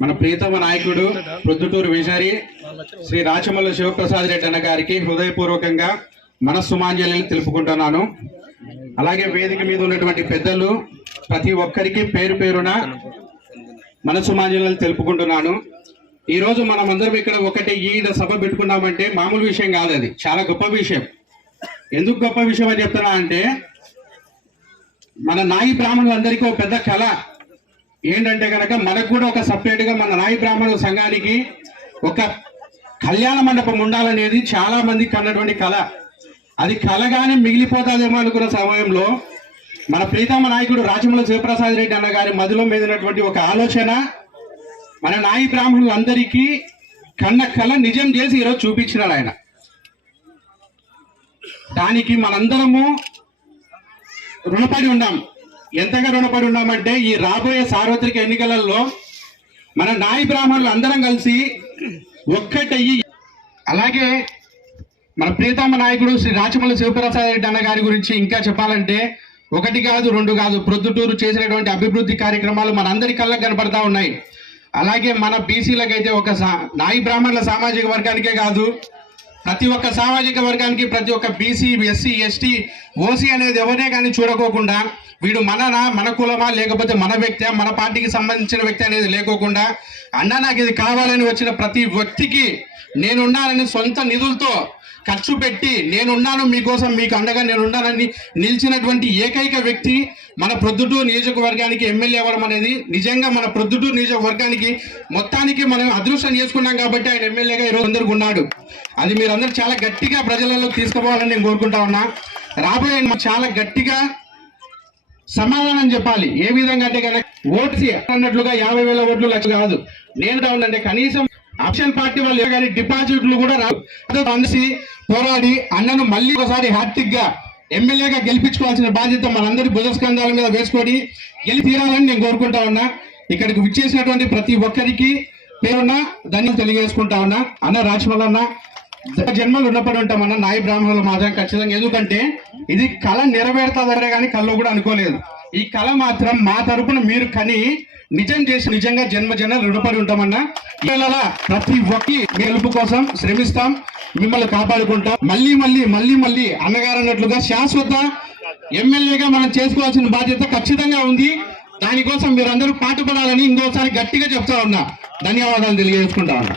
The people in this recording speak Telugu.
మన ప్రీతమ నాయకుడు ప్రొద్దుటూరు విషారి శ్రీ రాచమల్లు శివప్రసాద్ రెడ్డి అన్న గారికి హృదయపూర్వకంగా మనస్సుమాంజలిని తెలుపుకుంటున్నాను. అలాగే వేదిక మీద ఉన్నటువంటి పెద్దలు ప్రతి ఒక్కరికి పేరు పేరున మనస్సుమాంజలిని తెలుపుకుంటున్నాను. ఈరోజు మనం అందరం ఇక్కడ ఒకటి ఈయన సభ పెట్టుకున్నామంటే మామూలు విషయం కాదు అది. చాలా గొప్ప విషయం. ఎందుకు గొప్ప విషయం అని చెప్తున్నా అంటే మన నాయి బ్రాహ్మణులందరికీ ఒక పెద్ద కళ. ఏంటంటే కనుక మనకు కూడా ఒక సపరేట్గా మన నాయి బ్రాహ్మణ సంఘానికి ఒక కళ్యాణ మండపం ఉండాలనేది చాలా మందికి కన్నటువంటి కళ. అది కలగానే మిగిలిపోతాదేమో అనుకున్న సమయంలో మన ప్రీతమ నాయకుడు రాజమూల శివప్రసాద్ రెడ్డి అన్న గారి మదిలో మీదనటువంటి ఒక ఆలోచన మన నాయి బ్రాహ్మణులందరికీ కన్న కళ నిజం చేసి ఈరోజు చూపించినాడు ఆయన. దానికి మనందరము రుణపడి ఉన్నాం. ఎంతగా రుణపడి ఉన్నామంటే ఈ రాబోయే సార్వత్రిక ఎన్నికలలో మన నాయ బ్రాహ్మణులు అందరం కలిసి ఒక్కటయ్యి. అలాగే మన ప్రీతమ్మ నాయకుడు శ్రీ రాచమల్ల శివప్రసాద్ రెడ్డి అన్న గారి గురించి ఇంకా చెప్పాలంటే ఒకటి కాదు రెండు కాదు ప్రొద్దుటూరు చేసినటువంటి అభివృద్ధి కార్యక్రమాలు మనందరి కళ్ళకు కనపడతా ఉన్నాయి. అలాగే మన బీసీలకైతే ఒక సా- నాయి బ్రాహ్మణుల సామాజిక వర్గానికే కాదు ప్రతి ఒక్క సామాజిక వర్గానికి ప్రతి ఒక్క బీసీ ఎస్సీ ఎస్టీ ఓసీ అనేది ఎవరినే కానీ చూడకోకుండా వీడు మననా మన కులమా లేకపోతే మన వ్యక్తి మన పార్టీకి సంబంధించిన వ్యక్తి అనేది లేకోకుండా అన్న నాకు ఇది కావాలని వచ్చిన ప్రతి వ్యక్తికి నేనున్నానని సొంత నిధులతో ఖర్చు పెట్టి నేనున్నాను మీకోసం మీకు అండగా నేనున్నానని నిలిచినటువంటి ఏకైక వ్యక్తి మన ప్రొద్దుటూరు నియోజకవర్గానికి ఎమ్మెల్యే అవ్వడం అనేది. నిజంగా మన ప్రొద్దుటూరు నియోజకవర్గానికి మొత్తానికి మనం అదృష్టం చేసుకున్నాం కాబట్టి ఆయన ఎమ్మెల్యేగా ఈరోజు అందరికి ఉన్నాడు. అది మీరందరూ చాలా గట్టిగా ప్రజలలో తీసుకుపోవాలని నేను కోరుకుంటా ఉన్నా. రాబోయే చాలా గట్టిగా సమాధానం చెప్పాలి. ఏ విధంగా అంటే కనుక ఓట్స్ అన్నట్లుగా యాభై వేల ఓట్లు లక్ష కాదు. నేను డౌన్ కనీసం ఆప్షన్ పార్టీ వాళ్ళు కానీ డిపాజిట్లు కూడా రాదు అదే పోరాడి అన్నను మళ్ళీ ఒకసారి హ్యాట్రిక్గా ఎమ్మెల్యేగా గెలిపించుకోవాల్సిన బాధ్యత మనందరి భుజస్కంధాల మీద వేసుకొని గెలిపిరాలని నేను కోరుకుంటా ఉన్నా. ఇక్కడికి విచ్చేసినటువంటి ప్రతి ఒక్కరికి పేరున్న ధన్యం తెలియజేసుకుంటా ఉన్నా. అన్న రాజమల్లన్న జన్మలు ఉన్నప్పుడు ఉంటామన్న నాయ బ్రాహ్మణుల మాత్రం ఖచ్చితంగా. ఎందుకంటే ఇది కళ నెరవేరుతుందనే కానీ కళ్ళు కూడా అనుకోలేదు. ఈ కళ మాత్రం మా తరపున మీరు కని నిజం చేసి నిజంగా జన్మ జన్మ రుణపడి ఉంటామన్నా ఇలా ప్రతి ఒక్కరి గెలుపు కోసం శ్రమిస్తాం మిమ్మల్ని కాపాడుకుంటాం. మళ్ళీ మళ్ళీ మళ్ళీ మళ్ళీ అన్నగారు అన్నట్లుగా శాశ్వత ఎమ్మెల్యేగా మనం చేసుకోవాల్సిన బాధ్యత ఖచ్చితంగా ఉంది. దానికోసం మీరందరూ పాటుపడాలని ఇంకోసారి గట్టిగా చెప్తా ఉన్నా. ధన్యవాదాలు తెలియజేసుకుంటా ఉన్నా.